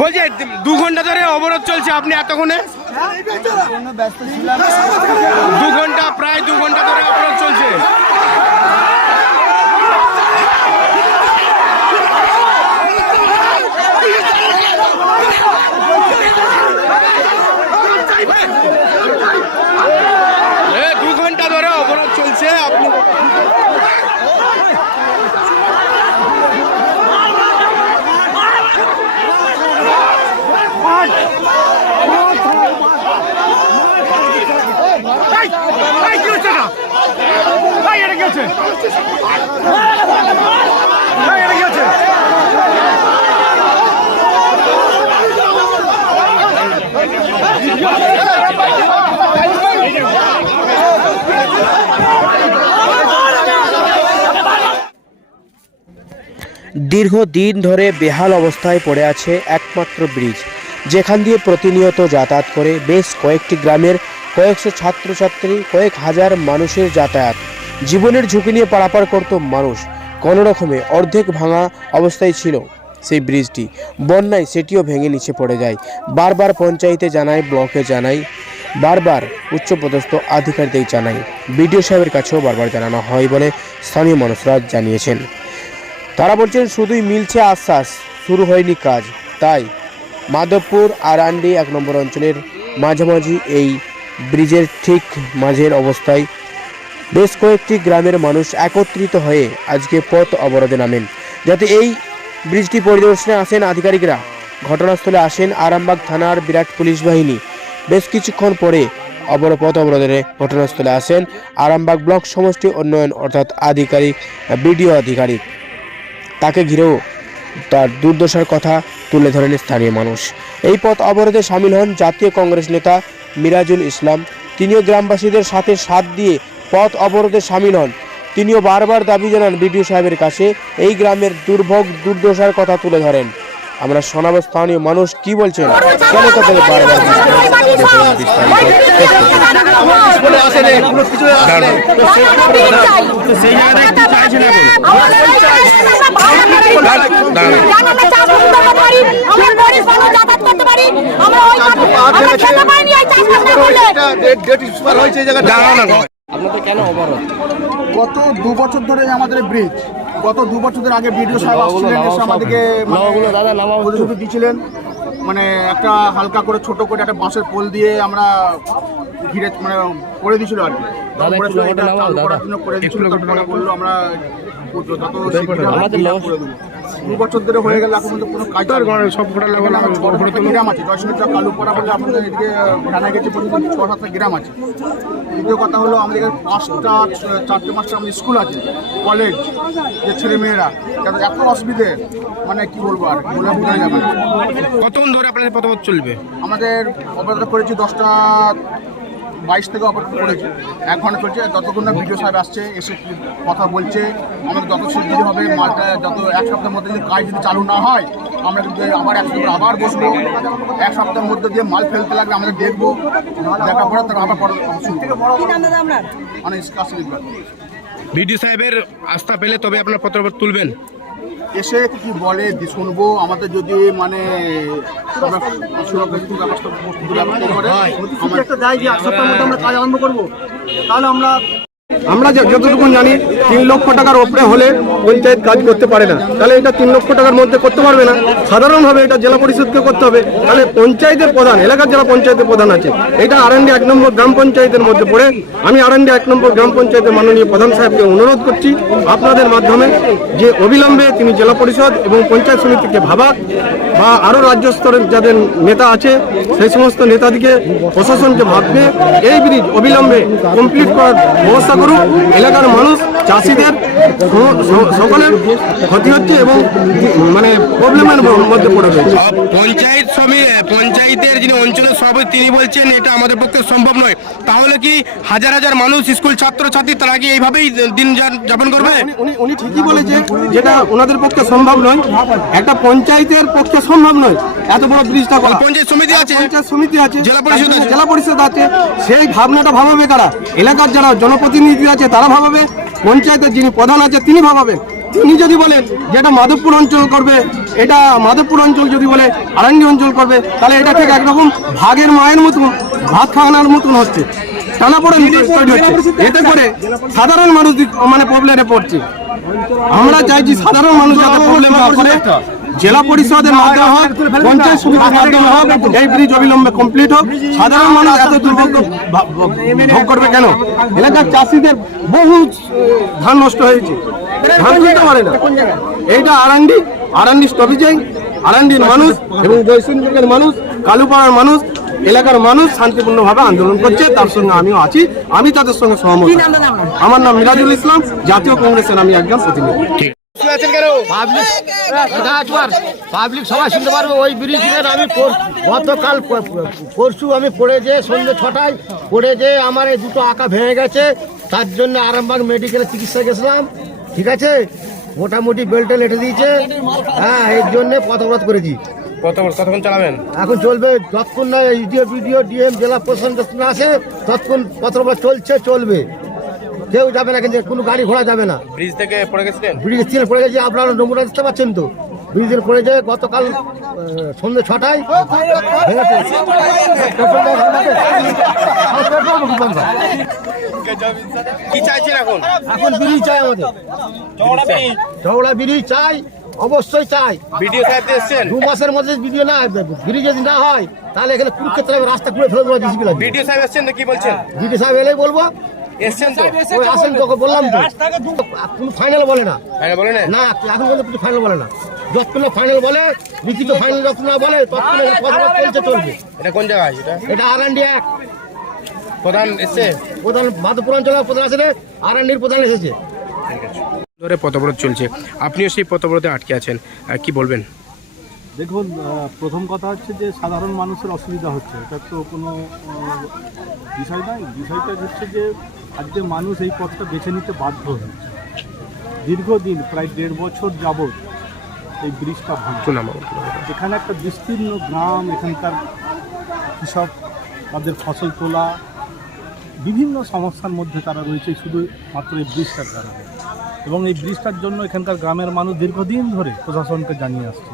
বলছি দু ঘণ্টা ধরে অবরোধ চলছে আপনি এতক্ষণে? দু ঘণ্টা প্রায় দু ঘণ্টা ধরে অবরোধ চলছে এ, দু ঘণ্টা ধরে অবরোধ চলছে আপনি দীর্ঘদিন ধরে বেহাল অবস্থায় পড়ে আছে একমাত্র ব্রিজ। যেখান দিয়ে প্রতিনিয়ত যাতায়াত করে বেশ কয়েকটি গ্রামের কয়েকশো ছাত্রছাত্রী, কয়েক হাজার মানুষের যাতায়াত। জীবনের ঝুঁকি নিয়ে পারাপার করত মানুষ। কোনোরকমে অর্ধেক ভাঙা অবস্থায় ছিল সেই ব্রিজটি। বন্যায় সেটিও ভেঙে নিচে পড়ে যায়। বারবার পঞ্চায়েতে জানায় ব্লকে জানাই, বারবার উচ্চপদস্থ আধিকারিকদের জানাই। বিডিও সাহেবের কাছেও বারবার জানানো হয় বলে স্থানীয় মানুষরা জানিয়েছেন। তারা বলছেন, শুধুই মিলছে আশ্বাস, শুরু হয়নি কাজ। তাই মাধবপুর আর আন্ডি এক নম্বর অঞ্চলের মাঝামাঝি এই ব্রিজের ঠিক মাঝের অবস্থায় বেশ কয়েকটি গ্রামের মানুষ একত্রিত হয়ে আজকে পথ অবরোধে নামেন। যাতে এই ব্রিজটি পরিদর্শনে আসেন আধিকারিকরা। ঘটনাস্থলে আসেন আরামবাগ থানার বিরাট পুলিশ বাহিনী। বেশ কিছুক্ষণ পরে অবর পথ অবরোধের ঘটনাস্থলে আসেন আরামবাগ ব্লক সমষ্টি উন্নয়ন অর্থাৎ আধিকারিক, বিডিও আধিকারিক। তাকে ঘিরেও তার দুর্দশার কথা তুলে ধরেন স্থানীয় মানুষ। এই পথ অবরোধে সামিল হন জাতীয় কংগ্রেস নেতা মিরাজুল ইসলাম। তিনিও গ্রামবাসীদের সাথে সাথ দিয়ে পথ অবরোধে সামিল হন। তিনিও বারবার দাবি জানান বিডিও সাহেবের কাছে এই গ্রামের দুর্ভোগ দুর্দশার কথা তুলে ধরেন। আমরা শোনাব স্থানীয় মানুষ কি বলছেন? কেন তাদের বারবার দেখুন বিস্তারিত সেই জায়গাটায় চাইছেন এখন দাঁড়াও না আপনাদের কেন অবরোধ গত দু বছর ধরে আমাদের ব্রিজ গত দু বছর ধরে আগে বিডিও সাহেব আসছিলেন এসে আমাদেরকে প্রতিশ্রুতি দিয়েছিলেন। মানে একটা হালকা করে ছোট করে একটা বাঁশের পোল দিয়ে আমরা ঘিরে মানে করে দিয়েছিল আর কি। দাদা। করে দিয়েছিল আমরা যত করে দেবো। দু বছর ধরে হয়ে গেল এখন কোনো কাজ। সব সাতটা গ্রাম আছে জয়সমিত্রা কালুপাড়া বলে আমাদের এদিকে জানা গেছে পর্যন্ত ছ সাতটা গ্রাম আছে। দ্বিতীয় কথা হলো আমাদের এখানে পাঁচটা চারটে পাঁচটা আমাদের স্কুল আছে কলেজ যে ছেলে মেয়েরা যাদের এত অসুবিধে? মানে কি বলব আর বলে বোঝা যাবে কতক্ষণ ধরে আপনাদের পথ চলবে? আমাদের অপারেট করেছি দশটা বাইশ থেকে অপারেট করেছি। এক ঘণ্টা চলছে যতক্ষণ না ভিডিও সাহেব আসছে এসে কথা বলছে আমাদের যত শিগগির হবে মালটা যত এক সপ্তাহের মধ্যে যদি কাজ যদি চালু না হয় আমরা কিন্তু আবার এক সপ্তাহ আবার বসবো। এক সপ্তাহের মধ্যে দিয়ে মাল ফেলতে লাগবে আমরা দেখব দেখার পরে তারপর আবার শুরু করব। মানে বিডিও সাহেবের আস্থা পেলে তবে আপনার পত্র তুলবেন। এসে কি বলে শুনব? আমাদের যদি মানে আমরা সুরক্ষিত ব্যবস্থা ব্যবস্থা করে আমরা একটা দেয় যে এক সপ্তাহের মধ্যে আমরা কাজ আরম্ভ করব তাহলে আমরা আমরা যতটুকু জানি তিন লক্ষ টাকার ওপরে হলে পঞ্চায়েত কাজ করতে পারে না। তাহলে এটা তিন লক্ষ টাকার মধ্যে করতে পারবে না। সাধারণভাবে এটা জেলা পরিষদকে করতে হবে। তাহলে পঞ্চায়েতের প্রধান, এলাকার জেলা পঞ্চায়েতের প্রধান আছে, এটা আরান্ডি এক নম্বর গ্রাম পঞ্চায়েতের মধ্যে পড়ে। আমি আরান্ডি এক নম্বর গ্রাম পঞ্চায়েতের মাননীয় প্রধান সাহেবকে অনুরোধ করছি, আপনাদের মাধ্যমে যে অবিলম্বে তিনি জেলা পরিষদ এবং পঞ্চায়েত সমিতিকে ভাবা বা আরও রাজ্য স্তরের যাদের নেতা আছে, সেই সমস্ত নেতাদিকে, প্রশাসনকে ভাববে। এই ব্রিজ অবিলম্বে কমপ্লিট করার ব্যবস্থা করুক। এলাকার মানুষ চাষিদের সকলের ক্ষতি হচ্ছে এবং মানে প্রবলেমের মধ্যে পড়ে রয়েছে। পঞ্চায়েত সমি পঞ্চায়েতের যিনি অঞ্চলের সভাপতি তিনি বলছেন এটা আমাদের পক্ষে সম্ভব নয়। তাহলে কি হাজার হাজার মানুষ স্কুল ছাত্র ছাত্রী তারা কি এইভাবেই দিন যাপন করবে? উনি ঠিকই বলেছে যেটা ওনাদের পক্ষে সম্ভব নয়। একটা পঞ্চায়েতের পক্ষে সম্ভব নয়। এত বড় ব্রিজটা করা। পঞ্চায়েত সমিতি আছে। পঞ্চায়েত সমিতি আছে। জেলা পরিষদ আছে। জেলা পরিষদ আছে। সেই ভাবনাটা ভাবাবে কারা? এলাকার যারা জনপ্রতিনিধি আছে তারা ভাবাবে পঞ্চায়েতের যিনি প্রধান আছে, তিনি ভাবাবেন তিনি যদি বলেন যে এটা মাধবপুর অঞ্চল করবে, এটা মাধবপুর অঞ্চল যদি বলে আরাঙ্গি অঞ্চল করবে, তাহলে এটা ঠিক একরকম ভাগের মায়ের মতন, ভাত খাওয়ানোর মতন হচ্ছে। হচ্ছে। এতে করে সাধারণ মানুষ মানে প্রবলেমে পড়ছে। আমরা চাইছি সাধারণ মানুষ যাতে প্রবলেম না করে। জেলা পরিষদের মাধ্যমে হোক পঞ্চায়েত সমিতির মাধ্যমে হোক এই ব্রিজ অবিলম্বে কমপ্লিট হোক। সাধারণ মানুষ এত দুর্ভোগ ভোগ করবে কেন? এলাকার চাষিদের বহু ধান নষ্ট হয়েছে। ধান তুলতে পারে না। এইটা আরান্ডি আরান্ডি স্টপেজে আরান্ডির মানুষ এবং জয়সিংপুরের মানুষ কালুপাড়ার মানুষ এলাকার মানুষ শান্তিপূর্ণভাবে আন্দোলন করছে তার সঙ্গে আমিও আছি। আমি তাদের সঙ্গে সহমত। আমার নাম মিরাজুল ইসলাম জাতীয় কংগ্রেসের আমি একজন প্রতিনিধি। পাবলিক সবাই শুনতে পারবে ওই ব্রিজের আমি গতকাল পরশু আমি পড়ে যে সন্ধ্যে ছটায় পড়ে যে আমার এই দুটো আঁকা ভেঙে গেছে তার জন্য আরামবাগ মেডিকেলে চিকিৎসা গেছিলাম ঠিক আছে? মোটামুটি বেল্টে লেটে দিয়েছে হ্যাঁ এর জন্য পথবরোধ করেছি। কতক্ষণ চালাবেন? এখন চলবে যতক্ষণ না ইডিও বিডিও ডিএম জেলা প্রশাসন আসে ততক্ষণ পথবরোধ চলছে চলবে। কেউ যাবে না কিন্তু কোনো গাড়ি ঘোড়া যাবে না। ব্রিজ থেকে পড়ে গেছিলেন? ব্রিজের থেকে পড়ে গেছে আপনারা নমুনা দিতে পারছেন তো? ব্রিজের পড়ে যায় গতকাল সন্ধ্যে ছটায় কি চাইছেন এখন? এখন ব্রিজ চাই আমাদের। ব্রিজ চাই অবশ্যই চাই। ভিডিও সাহেব এসছেন? দু মাসের মধ্যে ভিডিও না ব্রিজ যদি না হয় তাহলে এখানে কুরুক্ষেত্রে রাস্তা খুলে ফেলে লাগবে ভিডিও সাহেব এসছেন তো কি বলছেন? ভিডিও সাহেব এলেই বলব এসছেন তো? ওই আসেন তোকে বললাম তো। কোনো ফাইনাল বলে না। বলেন না? এখন পর্যন্ত কিছু ফাইনাল বলে না। যতক্ষণ ফাইনাল বলে লিখিত ফাইনাল যতক্ষণ না বলে ততক্ষণ এই চলছে চলবে। এটা কোন জায়গায়? এটা? এটা আর এন প্রধান এসছে? প্রধান মাধবপুর অঞ্চলের প্রধান আছে আর এন প্রধান এসেছে। ধরে পথবরোধ চলছে। আপনিও সেই পথবরোধে আটকে আছেন। কি বলবেন? দেখুন প্রথম কথা হচ্ছে যে সাধারণ মানুষের অসুবিধা হচ্ছে। এটা তো কোনো বিষয় নয়। বিষয়টা হচ্ছে যে আজকে মানুষ এই পথটা বেছে নিতে বাধ্য হয়েছে দীর্ঘদিন প্রায় দেড় বছর যাবৎ এই ব্রিজটা ভাঙছে এখানে একটা বিস্তীর্ণ গ্রাম এখানকার কৃষক তাদের ফসল তোলা বিভিন্ন সমস্যার মধ্যে তারা রয়েছে শুধু মাত্র এই ব্রিজটার কারণে। এবং এই ব্রিজটার জন্য এখানকার গ্রামের মানুষ দীর্ঘদিন ধরে প্রশাসনকে জানিয়ে আসছে।